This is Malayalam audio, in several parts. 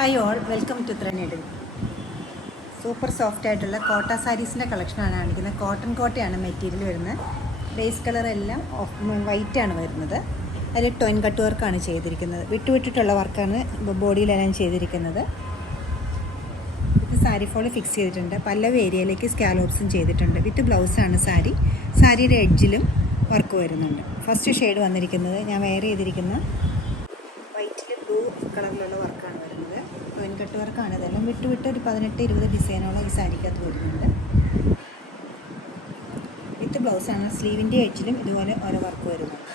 Hi all, welcome to Threadneedle. Super soft ആയിട്ടുള്ള കോട്ട സാരീസിൻ്റെ കളക്ഷനാണ് കാണിക്കുന്നത്. കോട്ടൺ കോട്ടയാണ് മെറ്റീരിയൽ വരുന്നത്. ബേസ് കളർ എല്ലാം വൈറ്റാണ് വരുന്നത്. അതിൽ ടൊയിൻ കട്ട് വർക്കാണ് ചെയ്തിരിക്കുന്നത്. വിട്ടുവിട്ടിട്ടുള്ള വർക്കാണ് ബോഡിയിലെല്ലാം ചെയ്തിരിക്കുന്നത്. ഇത് സാരി ഫോള് ഫിക്സ് ചെയ്തിട്ടുണ്ട്. പല്ലവി ഏരിയയിലേക്ക് സ്കാലോപ്സും ചെയ്തിട്ടുണ്ട്. വിത്ത് ബ്ലൗസാണ് സാരി. സാരിയുടെ എഡ്ജിലും വർക്ക് വരുന്നുണ്ട്. ഫസ്റ്റ് ഷെയ്ഡ് വന്നിരിക്കുന്നത് ഞാൻ വെയർ ചെയ്തിരിക്കുന്ന വൈറ്റിൽ ബ്ലൂ കളറിലുള്ള വർക്കാണ് വരുന്നത്. ടോയിൻ കട്ട് വർക്കാണ്. ഇതെല്ലാം വിട്ട് ഒരു 18-20 ഡിസൈനോളം ഈ സാരിക്കകത്ത് വരുന്നുണ്ട്. വിത്ത് ബ്ലൗസാണ്. സ്ലീവിൻ്റെ എഡ്ജിലും ഇതുപോലെ ഓരോ വർക്ക് വരുന്നുണ്ട്.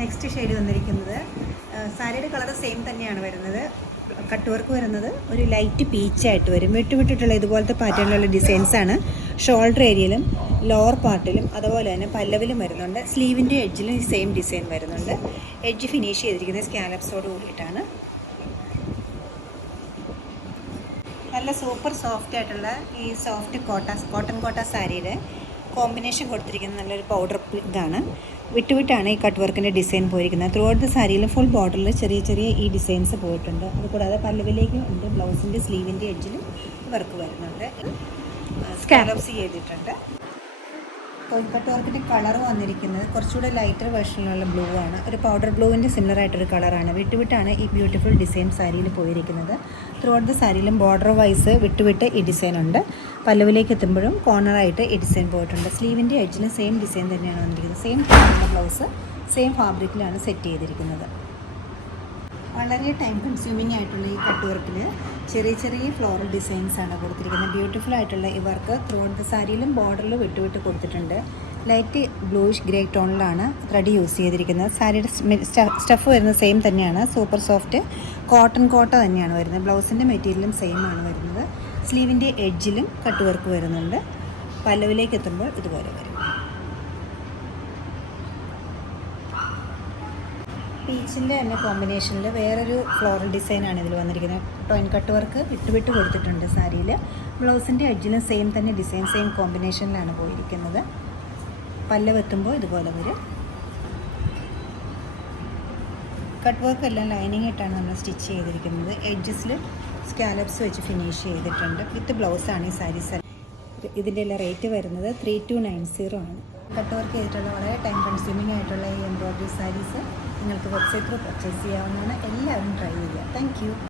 നെക്സ്റ്റ് ഷെയ്ഡ് വന്നിരിക്കുന്നത് സാരിയുടെ കളർ സെയിം തന്നെയാണ് വരുന്നത്. കട്ട് വർക്ക് വരുന്നത് ഒരു ലൈറ്റ് പീച്ചായിട്ട് വരും. വിട്ടിട്ടുള്ള ഇതുപോലത്തെ പാറ്റേണിലുള്ള ഡിസൈൻസാണ് ഷോൾഡർ ഏരിയയിലും ലോവർ പാർട്ടിലും അതുപോലെ തന്നെ പല്ലവിലും വരുന്നുണ്ട്. സ്ലീവിൻ്റെ എഡ്ജിലും ഈ സെയിം ഡിസൈൻ വരുന്നുണ്ട്. എഡ്ജ് ഫിനിഷ് ചെയ്തിരിക്കുന്നത് സ്കാലപ്സോട് കൂടിയിട്ടാണ്. നല്ല സൂപ്പർ സോഫ്റ്റ് ആയിട്ടുള്ള ഈ സോഫ്റ്റ് കോട്ടൺ കോട്ട സാരിയുടെ കോമ്പിനേഷൻ കൊടുത്തിരിക്കുന്നത് നല്ലൊരു പൗഡർ ഇതാണ്. വിട്ടാണ് ഈ കട്ട് വർക്കിൻ്റെ ഡിസൈൻ പോയിരിക്കുന്നത്. ത്രൂ ഔട്ട് ദ സാരിയിൽ ഫുൾ ബോർഡറിൽ ചെറിയ ഈ ഡിസൈൻസ് പോയിട്ടുണ്ട്. അതുകൂടാതെ പല്ലവിലേക്ക് ഉണ്ട്. ബ്ലൗസിൻ്റെ സ്ലീവിൻ്റെ എഡ്ജിലും വർക്ക് വരുന്നുണ്ട്. സ്കാലപ്സ് ചെയ്തിട്ടുണ്ട്. കട്ട് വർക്കിൻ്റെ കളർ വന്നിരിക്കുന്നത് കുറച്ചുകൂടെ ലൈറ്റർ വേർഷനിലുള്ള ബ്ലൂ ആണ്. ഒരു പൗഡർ ബ്ലൂവിൻ്റെ സിമിലർ ആയിട്ടൊരു കളറാണ്. വിട്ടാണ് ഈ ബ്യൂട്ടിഫുൾ ഡിസൈൻ സാരിയിൽ പോയിരിക്കുന്നത്. ത്രൂ ഔട്ട് ദ സാരിയിലും ബോർഡർ വൈസ് വിട്ട് ഈ ഡിസൈൻ ഉണ്ട്. പല്ലവിലേക്ക് എത്തുമ്പോഴും കോർണറായിട്ട് ഈ ഡിസൈൻ പോയിട്ടുണ്ട്. സ്ലീവിൻ്റെ എഡ്ജിലും സെയിം ഡിസൈൻ തന്നെയാണ് വന്നിരിക്കുന്നത്. സെയിം ബ്ലൗസ് സെയിം ഫാബ്രിക്കിലാണ് സെറ്റ് ചെയ്തിരിക്കുന്നത്. വളരെ ടൈം കൺസ്യൂമിങ് ആയിട്ടുള്ള ഈ കട്ട് വർക്കിൽ ചെറിയ ഫ്ലോറൽ ഡിസൈൻസ് ആണ് കൊടുത്തിരിക്കുന്നത്. ബ്യൂട്ടിഫുൾ ആയിട്ടുള്ള ഈ വർക്ക് ത്രൂ ഔട്ട് ദ സാരിയിലും ബോർഡറിൽ വിട്ട് കൊടുത്തിട്ടുണ്ട്. ലൈറ്റ് ബ്ലൂയിഷ് ഗ്രേ ടോണിലാണ് ത്രെഡ് യൂസ് ചെയ്തിരിക്കുന്നത്. സാരിയുടെ സ്റ്റഫ് വരുന്നത് സെയിം തന്നെയാണ്. സൂപ്പർ സോഫ്റ്റ് കോട്ടൺ കോട്ട തന്നെയാണ് വരുന്നത്. ബ്ലൗസിൻ്റെ മെറ്റീരിയലും സെയിം ആണ് വരുന്നത്. സ്ലീവിൻ്റെ എഡ്ജിലും കട്ട് വർക്ക് വരുന്നുണ്ട്. പല്ലവിലേക്ക് എത്തുമ്പോൾ ഇതുപോലെ വരും. പീച്ചിൻ്റെ തന്നെ കോമ്പിനേഷനിൽ വേറൊരു ഫ്ലോറൽ ഡിസൈനാണ് ഇതിൽ വന്നിരിക്കുന്നത്. ടോയിൻ കട്ട് വർക്ക് വിട്ട് കൊടുത്തിട്ടുണ്ട് സാരിയിൽ. ബ്ലൗസിൻ്റെ എഡ്ജിലും സെയിം തന്നെ ഡിസൈൻ സെയിം കോമ്പിനേഷനിലാണ് പോയിരിക്കുന്നത്. പല്ലവെത്തുമ്പോൾ ഇതുപോലെ വരും. കട്ട് വർക്ക് എല്ലാം ലൈനിങ് ഇട്ടാണ് നമ്മൾ സ്റ്റിച്ച് ചെയ്തിരിക്കുന്നത്. എഡ്ജസിൽ സ്കാലപ്സ് വെച്ച് ഫിനിഷ് ചെയ്തിട്ടുണ്ട്. വിത്ത് ബ്ലൗസാണ് ഈ സാരീസ്. ഇതിൻ്റെ എല്ലാം റേറ്റ് വരുന്നത് 3290 ആണ്. കട്ട് വർക്ക് ചെയ്തിട്ടുള്ള വളരെ ടൈം കൺസ്യൂമിംഗ് ആയിട്ടുള്ള ഈ എംബ്രോയ്ഡറി സാരീസ് നിങ്ങൾക്ക് വെബ്സൈറ്റ് ത്രൂ പർച്ചേസ് ചെയ്യാവുന്നതാണ്. എല്ലാവരും ട്രൈ ചെയ്യുക. Thank you.